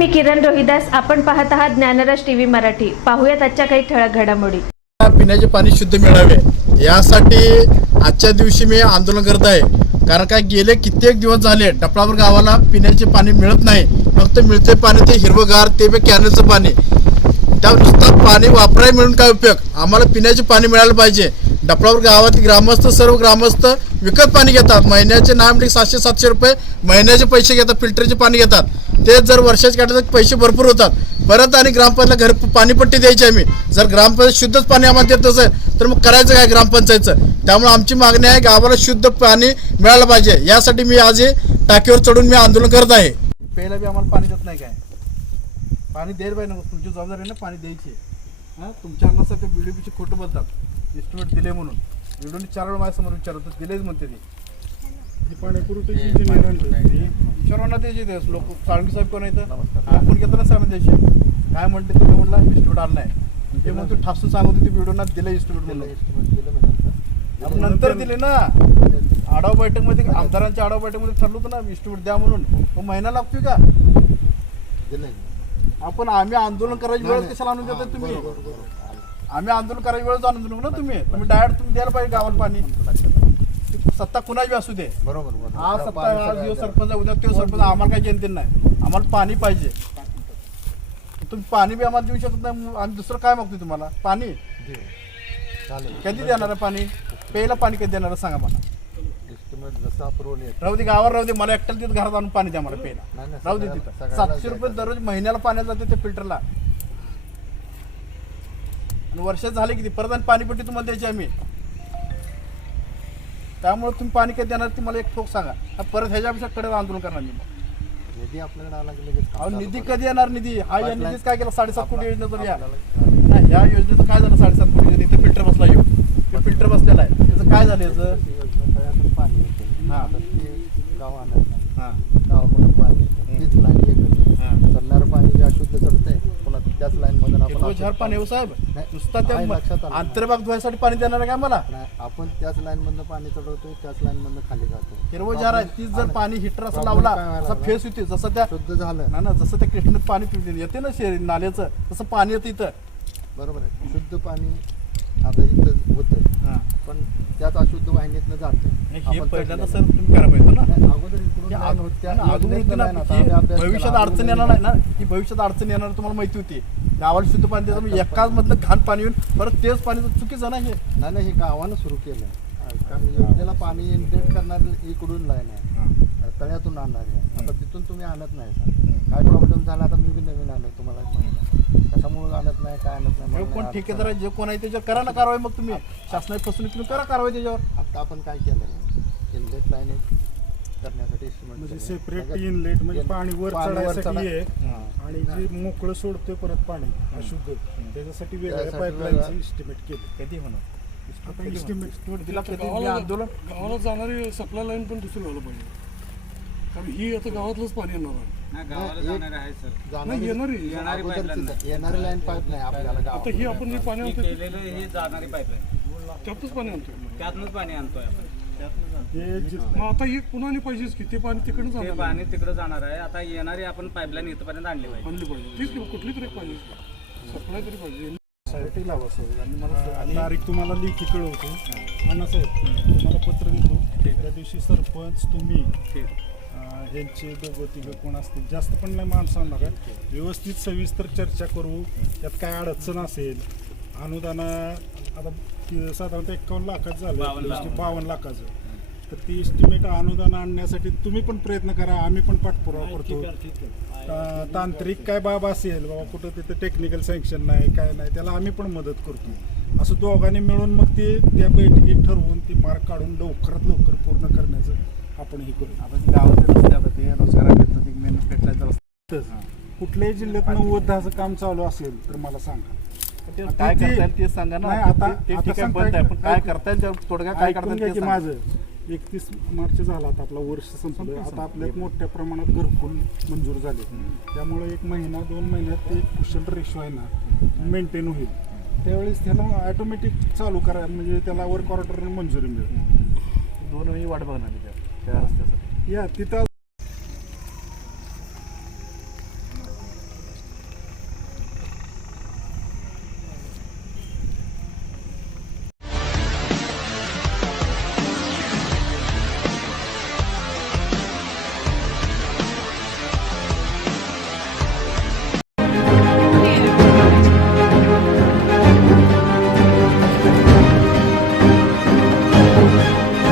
मी किरण रोहिदास. आपण पाहत आहात ज्ञानराज टीव्ही मराठी. पाहूयात आजच्या काही ठळक घडामोडी. पिण्याचे पाणी शुद्ध मिळावे. यासाठी आजच्या दिवशी मी आंदोलन करत आहे. कारण काय गेले कित्येक दिवस झाले डपळावर गावाला पिण्याचे पाणी मिळत नाही. फक्त मिळते पाणी ते हिरवगार ते बी कॅनलचं पाणी. त्या नुसतं पाणी वापरायला मिळून काय उपयोग? आम्हाला पिण्याचे पाणी मिळालं पाहिजे. डपळावर गावातील ग्रामस्थ सर्व ग्रामस्थ विकत पाणी घेतात. महिन्याचे नाम म्हणजे सातशे सातशे रुपये महिन्याचे पैसे घेतात फिल्टरचे पाणी घेतात. ते जर वर्षाचे काढलं तर पैसे भरपूर होतात परत आणि ग्रामपंचायतला घर पाणीपट्टी द्यायची आम्ही. जर ग्रामपंचायत शुद्धच पाणी आम्हाला देत असेल तर मग करायचं काय ग्रामपंचायतचं? त्यामुळे आमची मागणी आहे गावाला शुद्ध पाणी मिळालं पाहिजे. यासाठी मी आज हे टाकीवर चढून मी आंदोलन करत आहे. प्यायला बी आम्हाला पाणी देत नाही काय? पाणी द्यायला पाहिजे ना तुमची जबाबदारी ना पाणी द्यायची. हां? तुमच्या अन्नासाठी बी डी पीचे खोटं बोलतात. इस्टिमेट दिले म्हणून. व्हिडिओने चार वेळा माझ्यासमोर विचारत दिलेच म्हणते ते पाणी पुरवठ्याची इंजिनियर आणली विचारवाना द्यायचे ते लोक साळंगी साहेब कोण येतं आपण घेतो ना साहेब द्यायचे काय म्हणते तुम्ही म्हणला आला नाही ते म्हणतो ठासून सांगत होते व्हिडिओना दिलं एस्टिमेट म्हणून. नंतर दिले ना. आढावा बैठकमध्ये आमदारांच्या आढावा बैठकमध्ये ठरलं होतं ना एस्टिमेट द्या म्हणून. मग महिना लागतोय का? आपण आम्ही आंदोलन करायची वेळ कशाला आणून देताय तुम्ही? आम्ही आंदोलन करायची वेळ आणून देऊ ना तुम्ही. तुम्ही डायरेक्ट तुम्ही द्यायला पाहिजे गावाला पाणी. ती सत्ता कुणाची असू दे. बरोबर आज सत्ता आज सरपंच उद्या तो सरपंच. आम्हाला काही जनतेन नाही. आम्हाला पाणी पाहिजे. तुम्ही पाणी बी आम्हाला देऊ शकत नाही आम्ही दुसरं काय मागतोय तुम्हाला? पाणी? कधी देणार आहे पाणी? प्यायला पाणी कधी देणार सांगा मला. राहू दे गावावर राहू दे मला एकट्याला तिथं घरात आणून पाणी द्या मला नाही, राहू दे तिथं. सातशे रुपये दररोज महिन्याला पाण्याला जाते ते फिल्टरला. आणि वर्षात झाले किती? परत आणि पाणीपट्टी तुम्हाला द्यायची आम्ही. त्यामुळे तुम्ही पाणी कधी देणार ती मला एक ठोक सांगा. परत ह्याच्यापेक्षा कडे आंदोलन करणार मी. निधी आपल्याकडे आला की लगेच अहो निधी कधी येणार निधी? हा या निधीच काय केला? साडेसात कोटी योजनेचा या. नाही, या योजनेचं काय झालं? साडेसात कोटी योजने. इथे फिल्टर बसला येऊ फिल्टर बसलेला आहे. त्याचं काय झालं याचं? पाणी येते. हा. ते गाव आणत नाही हां. गावाकडून पाणी येतं. तीच लाईन एकच हां. जे अशुद्ध चढतंय. पुन्हा त्याच लाईन मधून आपण झाड पाणी आहे हो साहेब. नाही, नुसता आहे लक्षात त्या आलं. आंतरभाग धुवायसाठी पाणी देणार आहे का मला नाही, आपण त्याच लाईन मधनं पाणी चढवतोय त्याच लाईन मधनं खाली जातो हिरवं झाड आहे तीच जर पाणी हिटर असं problem लावला काय व्हायला असं लागला? फेस होते जसं त्या शुद्ध झालं. ना ना जसं त्या कृष्णात पाणी पिते येते ना शहरी नाल्याचं तसं पाणी येतं इथं. बरोबर आहे. शुद्ध पाणी आता इथं होतंय. हां. पण त्याच अशुद्ध वाहिनीतनं हे पहिल्यांदा चढलेलं सर तुम्ही करायला पाहिजे ना. नाही, अगोदर इकडून होती, ना, होती ना, भविष्यात अडचण येणार नाही ना. ही भविष्यात अडचण येणार तुम्हाला माहिती होती. गावाला शुद्ध पाणी द्यायचं म्हणजे एकाच मधलं घाण पाणी येऊन परत तेच पाणी तर चुकीचं ना हे. नाही नाही हे गावानं सुरू केलं कारण योजनेला पाणी इंटेट करणार इकडून लाईन आहे तळ्यातून आणणार आहे. आता तिथून तुम्ही आणत नाही सर. काय प्रॉब्लेम झाला आता मी बी नवीन आलो तुम्हाला कशामुळे आणत नाही काय आणत नाही मला कोण नाही ठेकेदार आहे जे कोण आहे त्याच्यावर करा ना कारवाई मग तुम्ही. शासनाची फसवणूक तुम्ही करा कारवाई त्याच्यावर. आता आपण काय केलं इनलेट लाईन करण्यासाठी estimate म्हणजे. सेपरेट लगेच इनलेट म्हणजे पाणी वर पाणी वर चढायसाठी चढा- आहे हां. आणि जे मोकळं सोडतोय परत पाणी अशुद्ध. त्याच्यासाठी वेगळ्या त्यासाठी पाईपलाईनचं वेगळं- इस्टिमेट केलं. कधी होणार? आता कधी estimate- होणार? दिला कधी? मी गावाला आंदोलन? गावाला जाणारी सप्लाय लाईन पण दुसरी व्हायला पाहिजे. कारण ही आता गावातलंच पाणी येणार आहे. नाही, गावाला जाणार आहे सर. नाही येणारी. येणारी अगोदरचीच pipeline आहे. येणारी लाईन पाईप नाही आपल्याला आता. ही आपण जे पाणी ही आणतो केलेलं ही जाणारी पाईपलाईन त्यातच पाणी आणतो त्यातनंच पाणी आणतोय आपण. हे मग आता ही पुन्हा पाहिजेच की? ते पाणी तिकडे ते जाणार पाणी तिकडे जाणार आहे. आता येणारी आपण पाईपलाईन इथपर्यंत आणली पाहिजे. आणली पाहिजे. तीच की कुठली तरी पाहिजे. सप्लाय तरी पाहिजे. आणि मला स- आणि तारीख तुम्हाला लेखी कळवतो. अण्णा साहेब तुम्हाला पत्र देतो. त्या दिवशी सरपंच तुम्ही यांचे दोघं तिघं कोण असतील जास्त पण नाही माणसं आहे. व्यवस्थित सविस्तर चर्चा करू त्यात काय अडचण असेल अनुदान आता साधारणतः एकावन्न लाखाचं झालं बावन्न लाख. बावन्न लाखाचं. तर ती इस्टिमेट अनुदान आणण्यासाठी तुम्ही पण प्रयत्न करा आम्ही पण पाठपुरावा करतो. तांत्रिक काय बाब असेल बाबा कुठं तिथं टेक्निकल सँक्शन नाही काय नाही त्याला आम्ही पण मदत करतो. असं दोघांनी मिळून मग ते त्या बैठकीत ठरवून ती मार्क काढून लवकरात लवकर पूर्ण करण्याचं आपण हे करू. आपण गावाचे रस्ते आता ते रोजगारात मेन पेटलायचं रस्ते कुठल्याही जिल्ह्यात नव्वद दहाचं काम चालू असेल तर मला सांगा. ते आता काय ते- करता येईल ते सांगा ना. नाही, आता- ते- ते आता ठीक आहे सांगता बंद आहे. पण काय करता येईल तोडगा काय करता ऐकून येईल ते सांगा. माझं. एकतीस मार्च झाला आता आपला वर्ष संपलं आता आपल्यात मोठ्या प्रमाणात घरकुल मंजूर झाले. त्यामुळे एक महिना दोन महिन्यात ते कुशल रेशो आहे ना मेंटेन होईल. त्यावेळेस त्याला ऑटोमॅटिक चालू करा. म्हणजे त्याला वर्क ऑर्डर मंजुरी मिळेल. दोन वेळी वाट बघणार त्या रस्त्यासाठी या तिथं